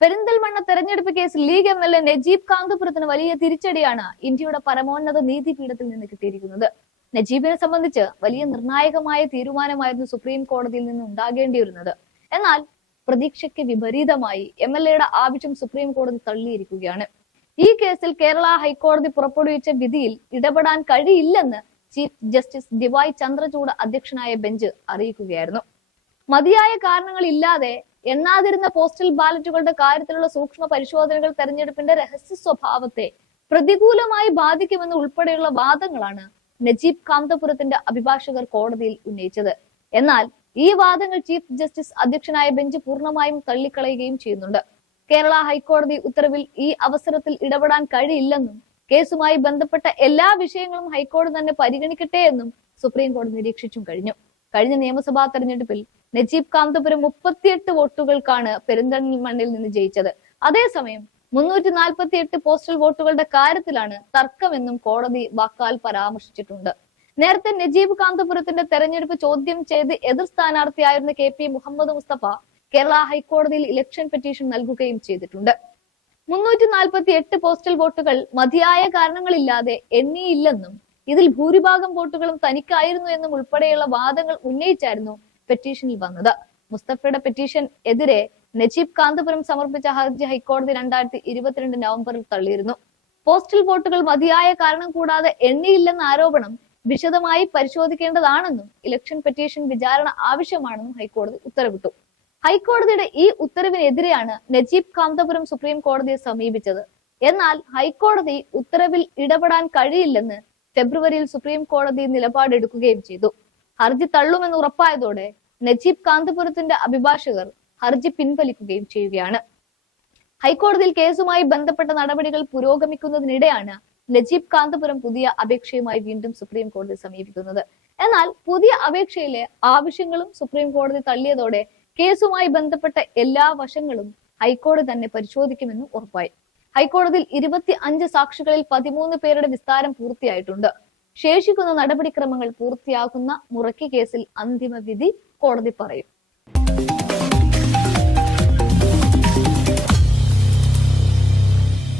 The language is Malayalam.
പെരിന്തൽമണ്ണ തെരഞ്ഞെടുപ്പ് കേസിൽ league M L A Najeeb കാന്തപുരത്തിന് വലിയ തിരിച്ചടിയാണ് ഇന്ത്യയുടെ പരമോന്നത നീതിപീഠത്തിൽ നിന്ന് കിട്ടിയിരിക്കുന്നത്. നജീബിനെ സംബന്ധിച്ച് വലിയ നിർണായകമായ തീരുമാനമായിരുന്നു സുപ്രീം കോടതിയിൽ നിന്ന് ഉണ്ടാകേണ്ടിയിരുന്നത്. എന്നാൽ പ്രതീക്ഷയ്ക്ക് വിപരീതമായി എം എൽ എയുടെ ആവശ്യം സുപ്രീം കോടതി തള്ളിയിരിക്കുകയാണ്. ഈ കേസിൽ കേരള ഹൈക്കോടതി പുറപ്പെടുവിച്ച വിധിയിൽ ഇടപെടാൻ കഴിയില്ലെന്ന് ചീഫ് ജസ്റ്റിസ് ഡിവൈ ചന്ദ്രചൂഡ് അധ്യക്ഷനായ ബെഞ്ച് അറിയിക്കുകയായിരുന്നു. മതിയായ കാരണങ്ങൾ ഇല്ലാതെ എണ്ണാതിരുന്ന പോസ്റ്റൽ ബാലറ്റുകളുടെ കാര്യത്തിലുള്ള സൂക്ഷ്മ പരിശോധനകൾ തെരഞ്ഞെടുപ്പിന്റെ രഹസ്യ സ്വഭാവത്തെ പ്രതികൂലമായി ബാധിക്കുമെന്ന് ഉൾപ്പെടെയുള്ള വാദങ്ങളാണ് നജീബ് കാന്തപുരത്തിന്റെ അഭിഭാഷകർ കോടതിയിൽ ഉന്നയിച്ചത്. എന്നാൽ ഈ വാദങ്ങൾ ചീഫ് ജസ്റ്റിസ് അധ്യക്ഷനായ ബെഞ്ച് പൂർണമായും തള്ളിക്കളയുകയും ചെയ്യുന്നുണ്ട്. കേരള ഹൈക്കോടതി ഉത്തരവിൽ ഈ അവസരത്തിൽ ഇടപെടാൻ കഴിയില്ലെന്നും കേസുമായി ബന്ധപ്പെട്ട എല്ലാ വിഷയങ്ങളും ഹൈക്കോടതി തന്നെ പരിഗണിക്കട്ടെ എന്നും സുപ്രീം കോടതി നിരീക്ഷിച്ചും കഴിഞ്ഞു. കഴിഞ്ഞ നിയമസഭാ തെരഞ്ഞെടുപ്പിൽ നജീബ് കാന്തപുരം മുപ്പത്തിയെട്ട് വോട്ടുകൾക്കാണ് പെരിന്തൽമണ്ണിൽ നിന്ന് ജയിച്ചത്. അതേസമയം മുന്നൂറ്റി നാൽപ്പത്തി എട്ട് പോസ്റ്റൽ വോട്ടുകളുടെ കാര്യത്തിലാണ് തർക്കമെന്നും കോടതി വാക്കാൽ പരാമർശിച്ചിട്ടുണ്ട്. നേരത്തെ നജീബ് കാന്തപുരത്തിന്റെ തെരഞ്ഞെടുപ്പ് ചോദ്യം ചെയ്ത് എതിർ സ്ഥാനാർത്ഥിയായിരുന്ന കെ പി മുഹമ്മദ് മുസ്തഫ കേരള ഹൈക്കോടതിയിൽ ഇലക്ഷൻ പെറ്റീഷൻ നൽകുകയും ചെയ്തിട്ടുണ്ട്. മുന്നൂറ്റി നാൽപ്പത്തി എട്ട് പോസ്റ്റൽ വോട്ടുകൾ മതിയായ കാരണങ്ങളില്ലാതെ എണ്ണിയില്ലെന്നും ഇതിൽ ഭൂരിഭാഗം വോട്ടുകളും തനിക്കായിരുന്നു എന്നും ഉൾപ്പെടെയുള്ള വാദങ്ങൾ ഉന്നയിച്ചായിരുന്നു പെറ്റീഷനിൽ വന്നത്. മുസ്തഫയുടെ പെറ്റീഷൻ എതിരെ നജീബ് കാന്തപുരം സമർപ്പിച്ച ഹർജി ഹൈക്കോടതി രണ്ടായിരത്തി ഇരുപത്തിരണ്ട് നവംബറിൽ തള്ളിയിരുന്നു. പോസ്റ്റൽ വോട്ടുകൾ മതിയായ കാരണം കൂടാതെ എണ്ണിയില്ലെന്ന ആരോപണം വിശദമായി പരിശോധിക്കേണ്ടതാണെന്നും ഇലക്ഷൻ പെറ്റീഷൻ വിചാരണ ആവശ്യമാണെന്നും ഹൈക്കോടതി ഉത്തരവിട്ടു. ഹൈക്കോടതിയുടെ ഈ ഉത്തരവിനെതിരെയാണ് നജീബ് കാന്തപുരം സുപ്രീം കോടതിയെ സമീപിച്ചത്. എന്നാൽ ഹൈക്കോടതി ഉത്തരവിൽ ഇടപെടാൻ കഴിയില്ലെന്ന് ഫെബ്രുവരിയിൽ സുപ്രീം കോടതി നിലപാടെടുക്കുകയും ചെയ്തു. ഹർജി തള്ളുമെന്ന് ഉറപ്പായതോടെ നജീബ് കാന്തപുരത്തിന്റെ അഭിഭാഷകർ ഹർജി പിൻവലിക്കുകയും ചെയ്യുകയാണ്. ഹൈക്കോടതിയിൽ കേസുമായി ബന്ധപ്പെട്ട നടപടികൾ പുരോഗമിക്കുന്നതിനിടെയാണ് നജീബ് കാന്തപുരം പുതിയ അപേക്ഷയുമായി വീണ്ടും സുപ്രീം കോടതി സമീപിക്കുന്നത്. എന്നാൽ പുതിയ അപേക്ഷയിലെ ആവശ്യങ്ങളും സുപ്രീം കോടതി തള്ളിയതോടെ കേസുമായി ബന്ധപ്പെട്ട എല്ലാ വശങ്ങളും ഹൈക്കോടതി തന്നെ പരിശോധിക്കുമെന്നും ഉറപ്പായി. ഹൈക്കോടതിയിൽ ഇരുപത്തി അഞ്ച് സാക്ഷികളിൽ പതിമൂന്ന് പേരുടെ വിസ്താരം പൂർത്തിയായിട്ടുണ്ട്. ശേഷിക്കുന്ന നടപടിക്രമങ്ങൾ പൂർത്തിയാക്കുന്ന മുറയ്ക്ക് കേസിൽ അന്തിമ വിധി കോടതി പറയും.